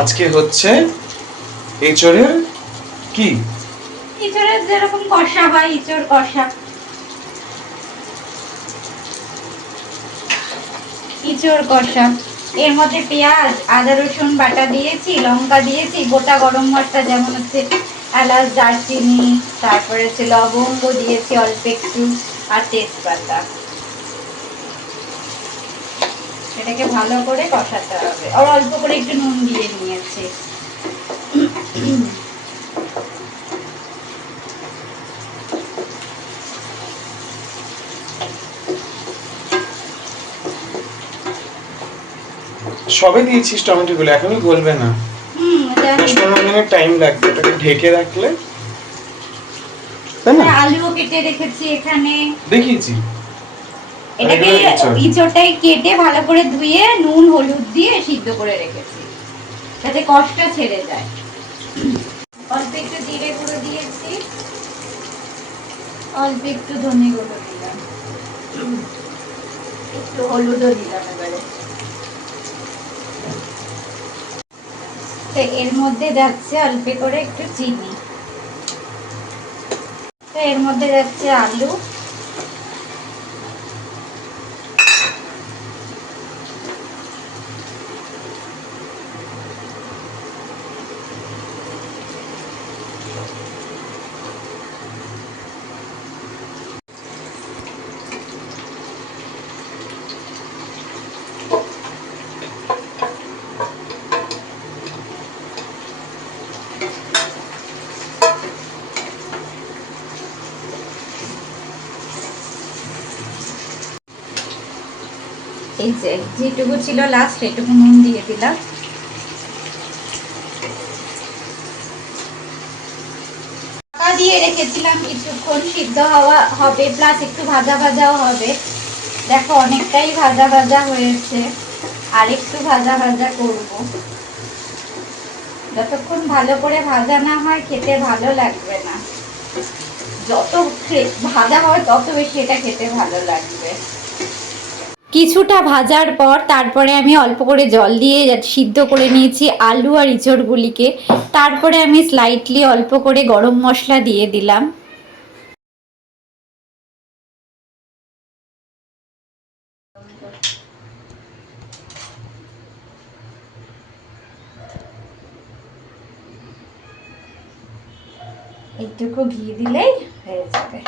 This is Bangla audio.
আজকে হচ্ছে এঁচড়ের কি? এঁচড়ের যেরকম কষা হয়, এঁচড় কষা। এঁচড় কষা, এর মধ্যে পেঁয়াজ, আদা রসুন বাটা দিয়েছি, লঙ্কা দিয়েছি, গোটা গরম মশলা যেমন হচ্ছে এলাচ, দারচিনি, তারপরে হচ্ছে লবঙ্গ দিয়েছি অল্প একটু, আর তেজপাতা। এটাকে ভালো করে কষাতে হবে, আর অল্প করে একটু নুন দিয়ে নিয়েছি। সবে দিয়েছিস টমেটো গুলো, এখনই গলবে না। 10-15 মিনিট টাইম লাগবে, এটাকে ঢেকে রাখলে। তাই না? আলুও কেটে রেখেছি এখানে, দেখিয়েছি। এটাকে ইঁচড়টাই কেটে ভালো করে ধুয়ে নুন হলুদ দিয়ে সিদ্ধ করে রেখেছি যাতে কষটা ছেড়ে যায়। অল্প একটু জিরে গুঁড়ো দিয়েছি, অল্প একটু ধনে গুঁড়ো দিলাম, একটু হলুদও দিলাম এবারে। এর মধ্যে যাচ্ছে অল্প করে একটু চিনি, এর মধ্যে যাচ্ছে আলু, এই যে যেটুকু ছিল লাস্ট এটুকু নুন দিয়ে দিলাম। ঢাকা দিয়ে রেখেছিলাম কিছুক্ষণ, সিদ্ধ হওয়া হবে প্লাস একটু ভাজা ভাজাও হবে। দেখো অনেকটাই ভাজা ভাজা হয়েছে, আর একটু ভাজা ভাজা করব। যতক্ষণ ভালো করে ভাজা না হয় খেতে ভালো লাগবে না, যত ভাজা হয় তত বেশি এটা খেতে ভালো লাগবে। কিছুটা ভাজার পর তারপরে আমি অল্প করে জল দিয়ে সিদ্ধ করে নিয়েছি আলু আর ইঁচড়গুলিকে। তারপরে আমি স্লাইটলি অল্প করে গরম মশলা দিয়ে দিলাম। একটুকু ঘি দিলেই হয়ে যাবে।